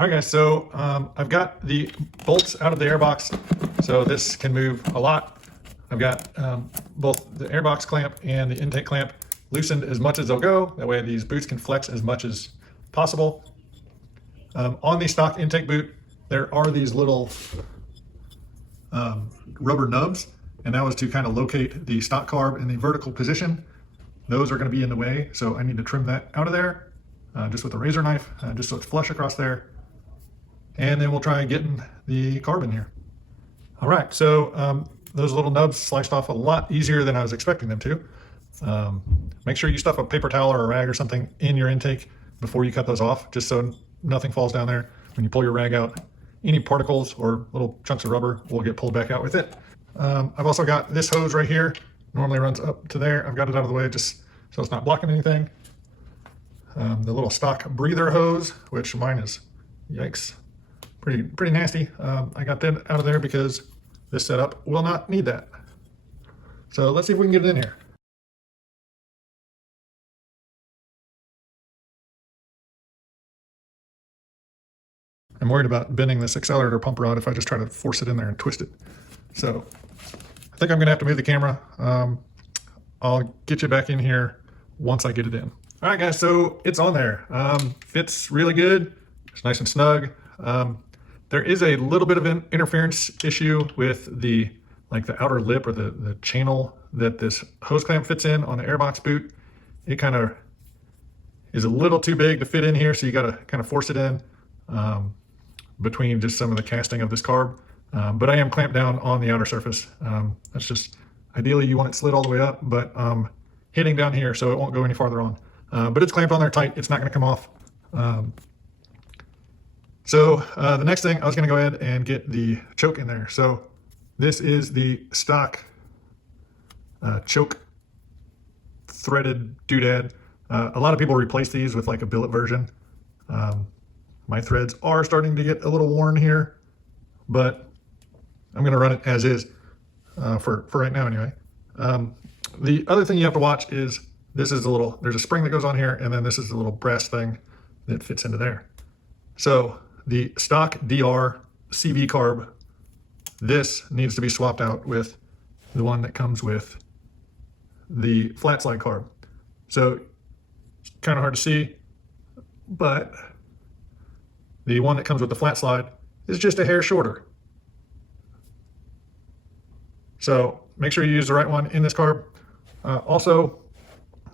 All right, guys, so I've got the bolts out of the airbox, so this can move a lot. I've got both the airbox clamp and the intake clamp loosened as much as they'll go. That way these boots can flex as much as possible. On the stock intake boot, there are these little rubber nubs, and that was to kind of locate the stock carb in the vertical position. Those are going to be in the way, so I need to trim that out of there just with a razor knife, just so it's flush across there. And then we'll try getting the carb in here. All right, so those little nubs sliced off a lot easier than I was expecting them to. Make sure you stuff a paper towel or a rag or something in your intake before you cut those off, just so nothing falls down there. When you pull your rag out, any particles or little chunks of rubber will get pulled back out with it. I've also got this hose right here. Normally runs up to there. I've got it out of the way just so it's not blocking anything. The little stock breather hose, which mine is, yikes, pretty nasty. I got that out of there because this setup will not need that. So let's see if we can get it in here. I'm worried about bending this accelerator pump rod if I just try to force it in there and twist it. So I think I'm gonna have to move the camera. I'll get you back in here once I get it in. All right, guys, so it's on there. Fits really good. It's nice and snug. There is a little bit of an interference issue with the outer lip or the channel that this hose clamp fits in on the airbox boot. It kind of is a little too big to fit in here, so you got to kind of force it in between just some of the casting of this carb. But I am clamped down on the outer surface. That's just, ideally you want it slid all the way up, but hitting down here so it won't go any farther on. But it's clamped on there tight. It's not going to come off. So the next thing, I was going to go ahead and get the choke in there. So this is the stock choke threaded doodad. A lot of people replace these with like a billet version. My threads are starting to get a little worn here, but I'm going to run it as is for right now anyway. The other thing you have to watch is this is there's a spring that goes on here, and then this is the little brass thing that fits into there. So the stock DR650 carb, this needs to be swapped out with the one that comes with the flat slide carb. So it's kind of hard to see, but the one that comes with the flat slide is just a hair shorter. So make sure you use the right one in this carb. Also,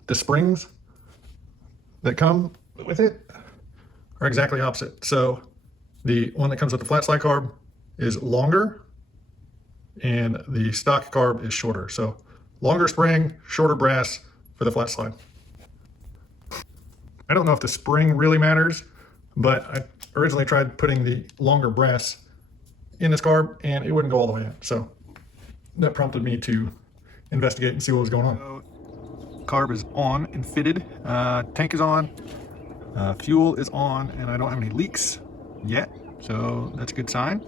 the springs that come with it are exactly opposite. So the one that comes with the flat slide carb is longer and the stock carb is shorter. So longer spring, shorter brass for the flat slide. I don't know if the spring really matters, but I originally tried putting the longer brass in this carb and it wouldn't go all the way in. So that prompted me to investigate and see what was going on. So, carb is on and fitted. Tank is on. Fuel is on, and I don't have any leaks yet, so that's a good sign.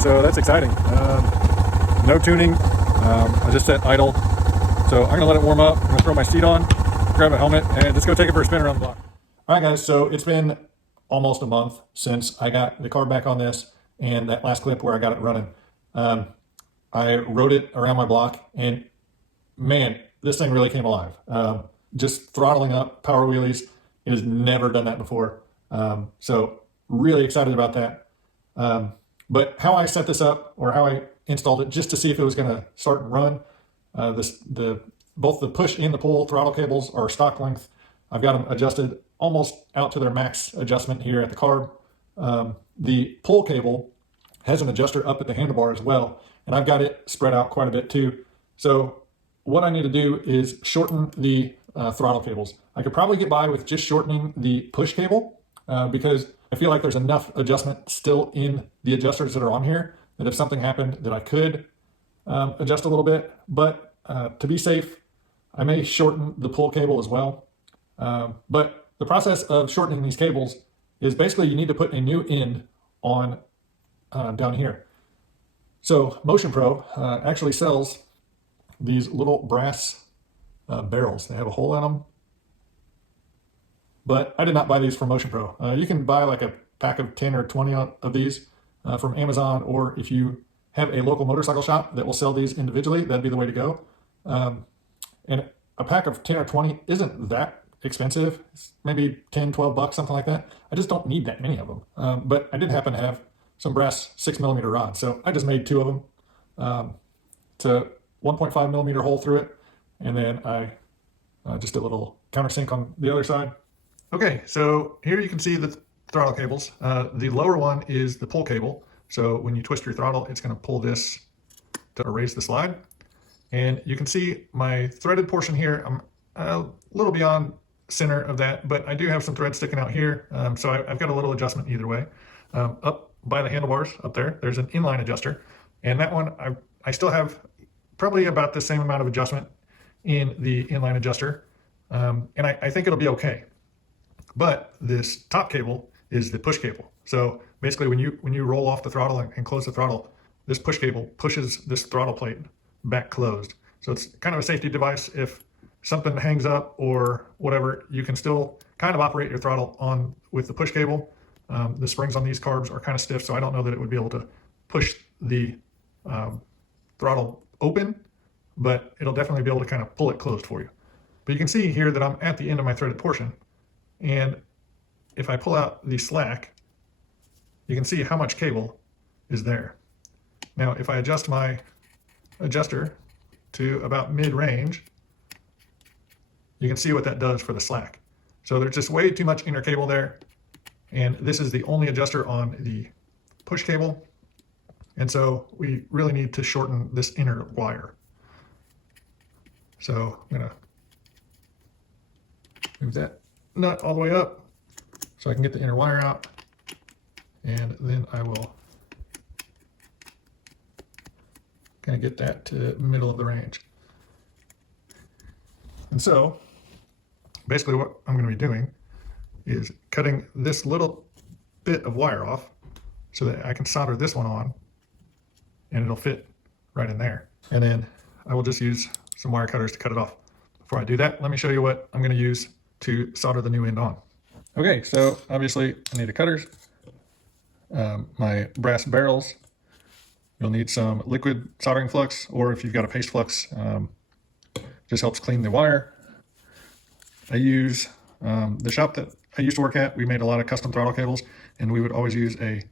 So that's exciting. No tuning. I just set idle. So I'm gonna let it warm up. I'm gonna throw my seat on, grab a helmet, and just go take it for a spin around the block. All right, guys, so it's been almost a month since I got the carb back on this and that last clip where I got it running. I rode it around my block and man, this thing really came alive. Just throttling up, power wheelies. It has never done that before. So really excited about that. But how I set this up, or how I installed it just to see if it was going to start and run, both the push and the pull throttle cables are stock length. I've got them adjusted almost out to their max adjustment here at the carb. The pull cable has an adjuster up at the handlebar as well, and I've got it spread out quite a bit too. So what I need to do is shorten the throttle cables. I could probably get by with just shortening the push cable because I feel like there's enough adjustment still in the adjusters that are on here that if something happened that I could adjust a little bit. But to be safe, I may shorten the pull cable as well. But the process of shortening these cables is basically you need to put a new end on down here. So Motion Pro actually sells these little brass barrels. They have a hole in them. But I did not buy these from Motion Pro. You can buy like a pack of 10 or 20 of these from Amazon, or if you have a local motorcycle shop that will sell these individually, that'd be the way to go. And a pack of 10 or 20 isn't that expensive. It's maybe 10, 12 bucks, something like that. I just don't need that many of them. But I did happen to have some brass 6mm rods, so I just made 2 of them to 1.5mm hole through it, and then I just did a little countersink on the other side. Okay, so here you can see the throttle cables. The lower one is the pull cable. So when you twist your throttle, it's going to pull this to erase the slide. And you can see my threaded portion here. I'm a little beyond center of that, but I do have some thread sticking out here. So I've got a little adjustment either way. Up by the handlebars up there, there's an inline adjuster. And that one, I still have probably about the same amount of adjustment in the inline adjuster. And I think it'll be okay. But this top cable is the push cable. So basically when you roll off the throttle and close the throttle, this push cable pushes this throttle plate back closed. So it's kind of a safety device. If something hangs up or whatever, you can still kind of operate your throttle on with the push cable. The springs on these carbs are kind of stiff, so I don't know that it would be able to push the throttle open, but it'll definitely be able to kind of pull it closed for you. But you can see here that I'm at the end of my threaded portion. And if I pull out the slack, you can see how much cable is there. Now, if I adjust my adjuster to about mid-range, you can see what that does for the slack. So there's just way too much inner cable there. And this is the only adjuster on the push cable. And so we really need to shorten this inner wire. So I'm gonna move that nut all the way up so I can get the inner wire out, and then I will kind of get that to middle of the range. And so basically what I'm going to be doing is cutting this little bit of wire off so that I can solder this one on and it'll fit right in there. And then I will just use some wire cutters to cut it off. Before I do that, let me show you what I'm going to use to solder the new end on. Okay, so obviously I need the cutters, my brass barrels. You'll need some liquid soldering flux, or if you've got a paste flux, just helps clean the wire. I use the shop that I used to work at. We made a lot of custom throttle cables, and we would always use a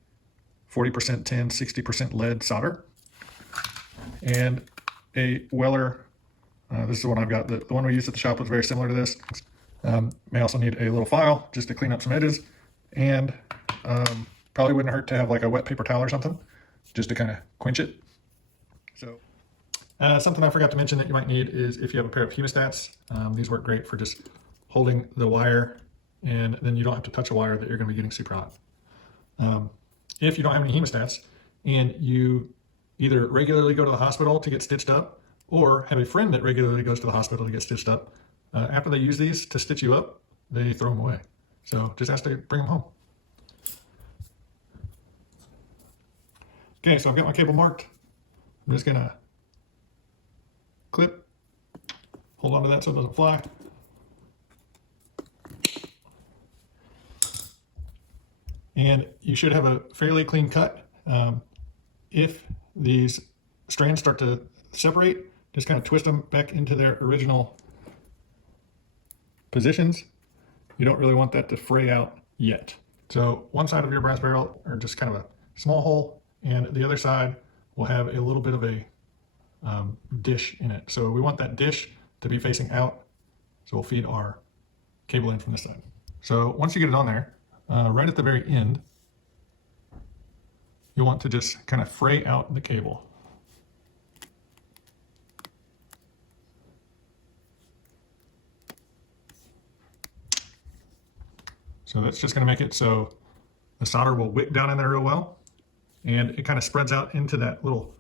40% tin, 60% lead solder, and a Weller. This is the one I've got. The one we used at the shop was very similar to this. May also need a little file just to clean up some edges, and probably wouldn't hurt to have like a wet paper towel or something just to kind of quench it. So something I forgot to mention that you might need is if you have a pair of hemostats. These work great for just holding the wire, and then you don't have to touch a wire that you're going to be getting super hot. If you don't have any hemostats and you either regularly go to the hospital to get stitched up, or have a friend that regularly goes to the hospital to get stitched up, after they use these to stitch you up, they throw them away. So just ask to bring them home. Okay, so I've got my cable marked. I'm just gonna clip, hold on to that so it doesn't fly. And you should have a fairly clean cut. If these strands start to separate, just kind of twist them back into their original positions. You don't really want that to fray out yet. So one side of your brass barrel are just kind of a small hole, and the other side will have a little bit of a dish in it. So we want that dish to be facing out, so we'll feed our cable in from this side. So once you get it on there, right at the very end, you'll want to just kind of fray out the cable. So that's just going to make it so the solder will wick down in there real well, and it kind of spreads out into that little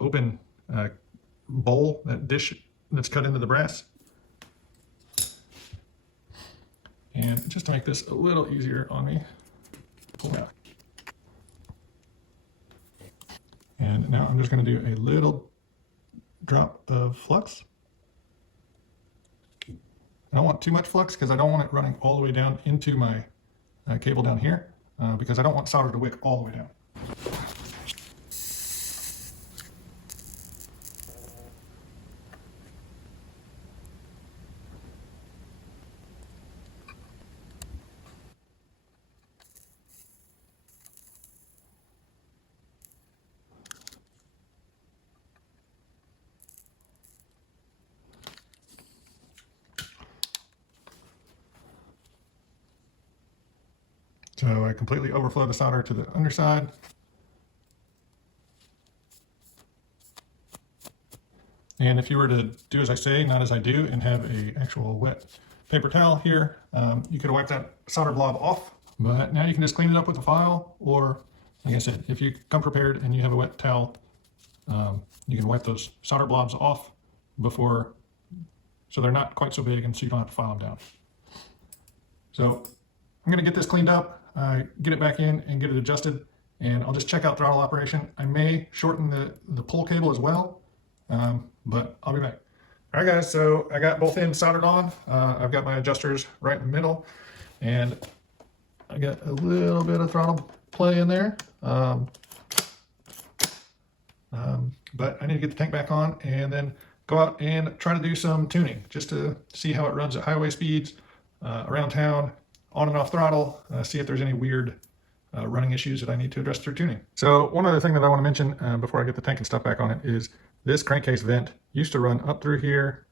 open bowl, that dish that's cut into the brass. And just to make this a little easier on me, pull out. And now I'm just going to do a little drop of flux. I don't want too much flux because I don't want it running all the way down into my cable down here because I don't want solder to wick all the way down. So I completely overflow the solder to the underside. And if you were to do as I say, not as I do, and have a actual wet paper towel here, you could wipe that solder blob off. But now you can just clean it up with a file, or like I said, if you come prepared and you have a wet towel, you can wipe those solder blobs off before, so they're not quite so big and so you don't have to file them down. So I'm gonna get this cleaned up, get it back in and get it adjusted, and I'll just check out throttle operation. I may shorten the pull cable as well, but I'll be back. All right guys, so I got both ends soldered on. I've got my adjusters right in the middle, and I got a little bit of throttle play in there. But I need to get the tank back on and then go out and try to do some tuning just to see how it runs at highway speeds, around town, on and off throttle, see if there's any weird running issues that I need to address through tuning. So one other thing that I want to mention before I get the tank and stuff back on it is this crankcase vent used to run up through here,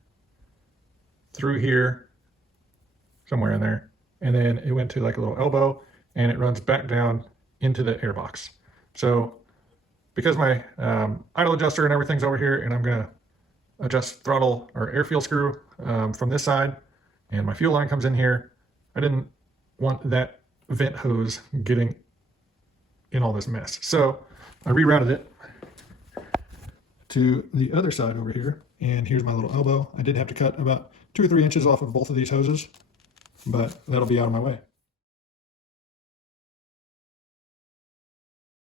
somewhere in there, and then it went to like a little elbow and it runs back down into the air box. So because my idle adjuster and everything's over here, and I'm going to adjust throttle or air fuel screw from this side, and my fuel line comes in here, I didn't want that vent hose getting in all this mess. So I rerouted it to the other side over here, and here's my little elbow. I did have to cut about 2 or 3 inches off of both of these hoses, but that'll be out of my way.